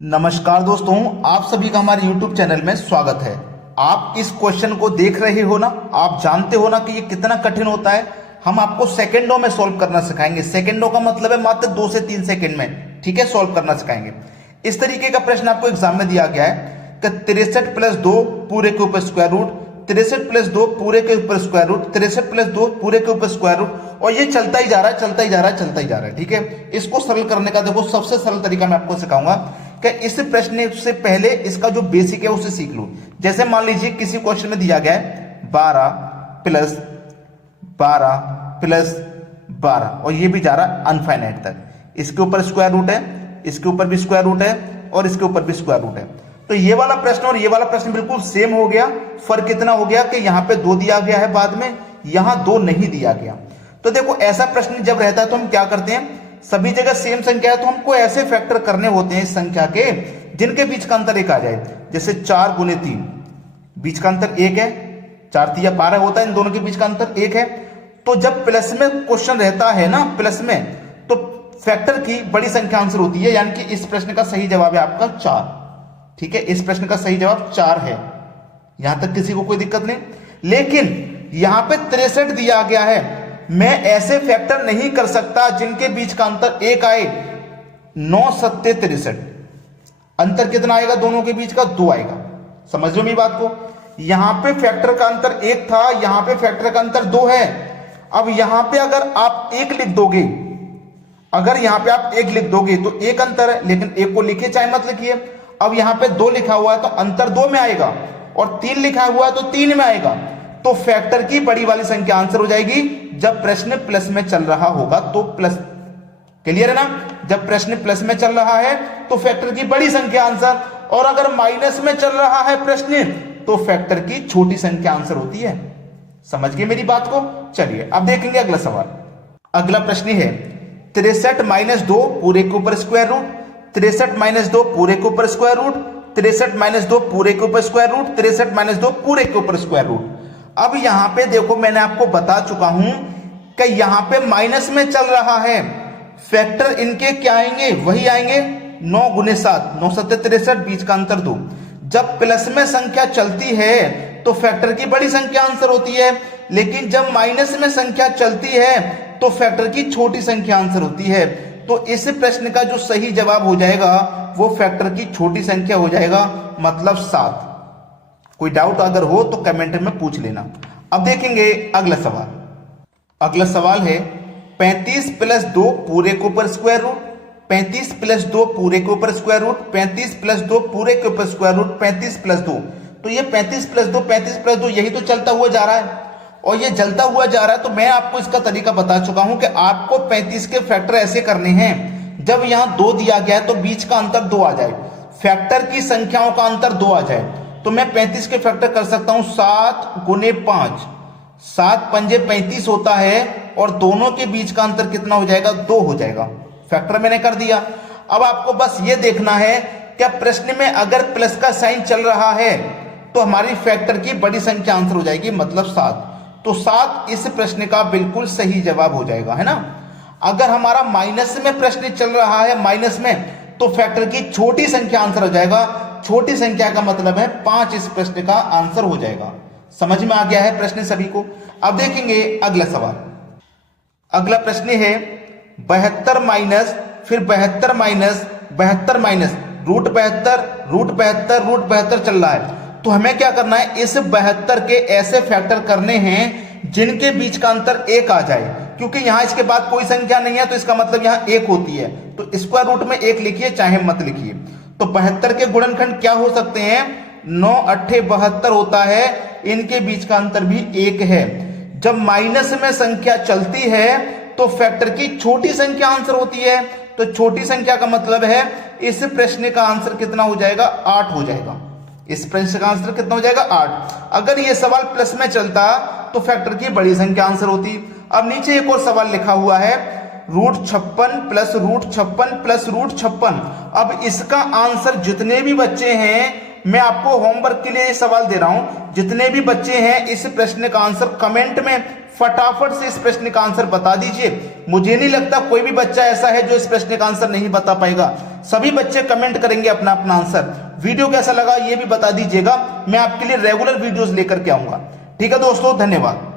नमस्कार दोस्तों, आप सभी का हमारे YouTube चैनल में स्वागत है। आप इस क्वेश्चन को देख रहे हो ना, आप जानते हो ना कि ये कितना कठिन होता है। हम आपको सेकंडों में सॉल्व करना सिखाएंगे। सेकंडों का मतलब है मात्र 2 से 3 सेकंड में, ठीक है, सॉल्व करना सिखाएंगे। इस तरीके का प्रश्न आपको एग्जाम में दिया गया है कि 63 प्लस 2 पूरे के ऊपर स्क्वायर रूट, 63 प्लस 2 पूरे के ऊपर स्क्वायर रूट, 63 प्लस 2 पूरे के ऊपर स्क्वायर रूट, और ये चलता ही जा रहा है, चलता ही जा रहा है, चलता ही जा रहा है। ठीक है, इसको सरल करने का देखो सबसे सरल तरीका मैं आपको सिखाऊंगा कि इस प्रश्न से पहले इसका जो बेसिक है उसे सीख लो। जैसे मान लीजिए किसी क्वेश्चन में दिया गया है 12 प्लस 12 प्लस 12 और ये भी जा रहा है अनफाइनाइट तक। इसके ऊपर स्क्वायर रूट है, इसके ऊपर भी स्क्वायर रूट है और इसके ऊपर भी स्क्वायर रूट है। तो ये वाला प्रश्न और ये वाला प्रश्न बिल्कुल सेम हो गया। फर्क कितना हो गया कि यहां पे 2 दिया गया है, बाद में यहां 2 नहीं दिया गया। तो देखो ऐसा प्रश्न जब रहता है तो हम क्या करते हैं, सभी जगह सेम संख्या है तो हमको ऐसे फैक्टर करने होते हैं इस संख्या के जिनके बीच का अंतर 1 आ जाए। जैसे 4 गुने 3, बीच का अंतर 1 है, 4 तिया 12 होता है, इन दोनों के बीच का अंतर 1 है। तो जब प्लस में क्वेश्चन रहता है ना, प्लस में, तो फैक्टर की बड़ी संख्या आंसर होती है। यानी कि इस प्रश्न का सही जवाब है आपका 4। ठीक है, इस प्रश्न का सही जवाब 4 है। यहां तक किसी को कोई दिक्कत नहीं। लेकिन यहां पे 63 दिया गया है, मैं ऐसे फैक्टर नहीं कर सकता जिनके बीच का अंतर 1 आए। 9 सत्ते 63, अंतर कितना आएगा दोनों के बीच का? 2 आएगा। समझ लो मेरी बात को। यहां पे फैक्टर का अंतर 1 था, यहां पे फैक्टर का अंतर 2 है। अब यहां पे अगर आप 1 लिख दोगे, अगर यहां पे आप 1 लिख दोगे तो 1 अंतर है, लेकिन 1 को लिखिए चाहे मत लिखिए। अब यहां पे 2 लिखा हुआ है तो अंतर 2 में आएगा, और 3 लिखा हुआ है तो 3 में आएगा। तो फैक्टर की बड़ी वाली संख्या आंसर हो जाएगी जब प्रश्न प्लस में चल रहा होगा। तो प्लस, क्लियर है ना? जब प्रश्न प्लस में चल रहा है तो फैक्टर की बड़ी संख्या आंसर, और अगर माइनस में चल रहा है प्रश्न तो फैक्टर की छोटी संख्या आंसर होती है। समझ गए मेरी बात को? चलिए अब देखेंगे अगला सवाल। अगला प्रश्न है 63 माइनस 2 पूरे के ऊपर स्क्वायर रूट, 63 माइनस 2 पूरे के ऊपर स्क्वायर रूट, 63 माइनस 2 पूरे के ऊपर स्क्वायर रूट, 63 माइनस 2 पूरे के ऊपर स्क्वायर रूट। अब यहां पे देखो मैंने आपको बता चुका हूं कि यहां पे माइनस में चल रहा है, फैक्टर इनके क्या आएंगे? वही आएंगे 9 गुने 7, 9 सत्ते 63, बीच का अंतर 2। जब प्लस में संख्या चलती है तो फैक्टर की बड़ी संख्या आंसर होती है, लेकिन जब माइनस में संख्या चलती है तो फैक्टर की छोटी संख्या आंसर होती है। तो इस प्रश्न का जो सही जवाब हो जाएगा वो फैक्टर की छोटी संख्या हो जाएगा, मतलब 7। कोई डाउट अगर हो तो कमेंट में पूछ लेना। अब देखेंगे अगला सवाल। अगला सवाल है 35 प्लस 2 पूरे के ऊपर स्क्वायर रूट, 35 प्लस 2 पूरे के ऊपर स्क्वायर रूट, 35 प्लस 2 पूरे के ऊपर स्क्वायर रूट, 35 प्लस 2। तो ये 35 प्लस 2, 35 प्लस 2 यही तो चलता हुआ जा रहा है, और ये जलता हुआ जा रहा है। तो मैं आपको इसका तरीका बता चुका हूं कि आपको 35 के फैक्टर ऐसे करने हैं, जब यहां 2 दिया गया है तो बीच का अंतर 2 आ जाए, फैक्टर की संख्याओं का अंतर 2 आ जाए। तो मैं 35 के फैक्टर कर सकता हूं 7 गुने 5, 7 पंजे 35 होता है, और दोनों के बीच का अंतर कितना हो जाएगा? 2 हो जाएगा। फैक्टर मैंने कर दिया। अब आपको बस ये देखना है क्या प्रश्न में अगर प्लस का साइन चल रहा है तो हमारी फैक्टर की बड़ी संख्या आंसर हो जाएगी, मतलब 7। तो 7 इस प्रश्न का बिल्कुल सही जवाब हो जाएगा, है ना? अगर हमारा माइनस में प्रश्न चल रहा है, माइनस में, तो फैक्टर की छोटी संख्या आंसर हो जाएगा। छोटी संख्या का मतलब है 5 इस प्रश्न का आंसर हो जाएगा। समझ में आ गया है प्रश्न सभी को? अब देखेंगे अगला सवाल। अगला प्रश्न है 72 माइनस, फिर 72 minus 72 minus root 72, root 72, root 72 चल रहा है। तो हमें क्या करना है, इस 72 के ऐसे फैक्टर करने हैं जिनके बीच का अंतर 1 आ जाए, क्योंकि यहां इसके बाद कोई संख्या नहीं है तो इसका मतलब यहां 1 होती है। तो स्क्वायर रूट में 1 लिखिए चाहे मत लिखिए। तो 72 के गुणनखंड क्या हो सकते हैं? 9 अट्ठे 72 होता है, इनके बीच का अंतर भी 1 है। जब माइनस में संख्या चलती है तो फैक्टर की छोटी संख्या आंसर होती है। तो छोटी संख्या का मतलब है इस प्रश्न का आंसर कितना हो जाएगा? 8 हो जाएगा। इस प्रश्न का आंसर कितना हो जाएगा? 8। अगर यह सवाल प्लस में चलता तो फैक्टर की बड़ी संख्या आंसर होती। अब नीचे एक और सवाल लिखा हुआ है root 56 plus root 56 plus root 56। अब इसका आंसर जितने भी बच्चे हैं, मैं आपको होमवर्क के लिए ये सवाल दे रहा हूं, जितने भी बच्चे हैं इस प्रश्न का आंसर कमेंट में फटाफट से इस प्रश्न का आंसर बता दीजिए। मुझे नहीं लगता कोई भी बच्चा ऐसा है जो इस प्रश्न का आंसर नहीं बता पाएगा। सभी बच्चे कमेंट करेंगे अपना अपना आंसर। वीडियो कैसा लगा ये भी बता दीजिएगा, मैं आपके लिए रेगुलर वीडियोस लेकर के आऊंगा। ठीक है दोस्तों, धन्यवाद।